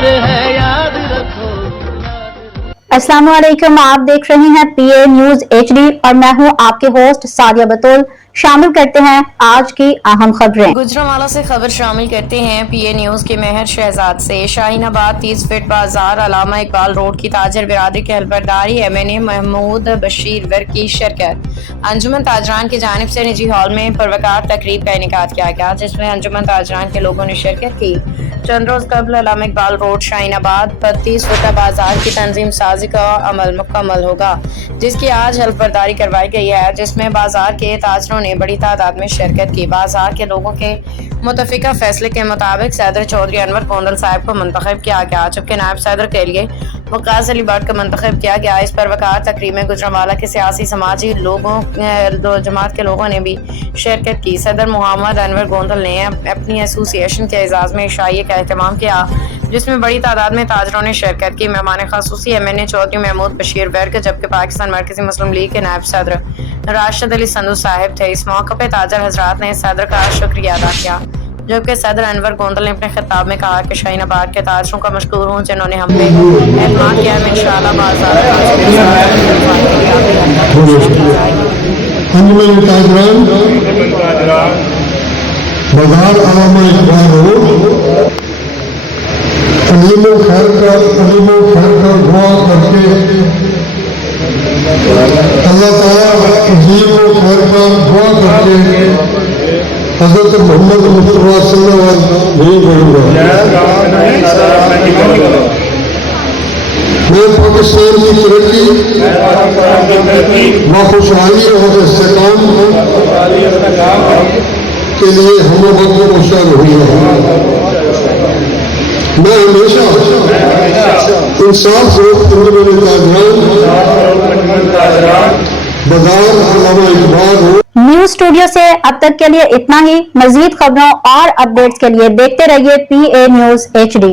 प्यार है, याद रखो। अस्सलाम वालेकुम, आप देख रहे हैं PA न्यूज HD और मैं हूं आपके होस्ट सादिया बतौल। शामिल करते हैं आज की अहम खबरें। गुजरांवाला से खबर शामिल करते हैं PA न्यूज के महर शहजाद से। शाहीनाबाद 30 फीट बाजार अलामा इकबाल रोड की ताजर बिरादरी के हलबरदारी MNA महमूद बशीर वर्क की शिरकत। अंजुमन ताजरान की जानिब से निजी हॉल में पुरवकार तकरीब का इनेकाद किया गया, जिसमें अंजुमन ताजरान के लोगों ने शिरकत की। चंद रोज कबल अलामा इकबाल रोड शाहीनाबाद पर 30 फीट बाजार की तंजीम साजी का अमल मुकम्मल होगा, जिसकी आज हलफबरदारी करवाई गई है, जिसमें बाजार के ताजरों ने बड़ी तादाद में शिरकत की। बाजार के लोगों के मुतफिका फैसले के मुताबिक सदर चौधरी अनवर गोंदल साहब को मुंतखब किया गया, जबकि नायब सदर के लिए वकास अली भट्ट को मुंतखब किया गया। इस पर वकार तकरीब में गुजरांवाला के सियासी समाजी लोगों जमात के लोगों ने भी शिरकत की। सदर मोहम्मद अनवर गोंदल ने अपनी एसोसिएशन के एजाज में इशाइये का एहतमाम किया, जिसमें बड़ी तादाद में ताजरों ने शिरकत की। मेहमान खसूसी MNA चौधरी महमूद बशीर वर्क, जबकि पाकिस्तान मरकजी मुस्लिम लीग के नायब सदर राशिद अली संधू साहिब थे। इस मौके पर ताजर हजरात ने सदर का शुक्रिया अदा किया, जबकि सदर अनवर गोंदल ने अपने खिताब में कहा कि शाहीनाबाद के ताजरों का मशकूर हूँ, जिन्होंने हम पे एतमाद किया। मैं इंशाअल्लाह बाजार दुआ करके अल्लाह ताला अजीम व खैर का दुआ करके हजरत मोहम्मद मुस्तफा सल्लल्लाहु अलैहि वसल्लम मैं पाकिस्तान की तरक्की व खुशहाली और इस्तेकाम के लिए हम वक्त कोशिश हुई है। मैं हमेशा इंसाफ से बाजार अलामा इकबाल हो। न्यूज स्टूडियो से अब तक के लिए इतना ही। मजीद खबरों और अपडेट्स के लिए देखते रहिए PA न्यूज HD।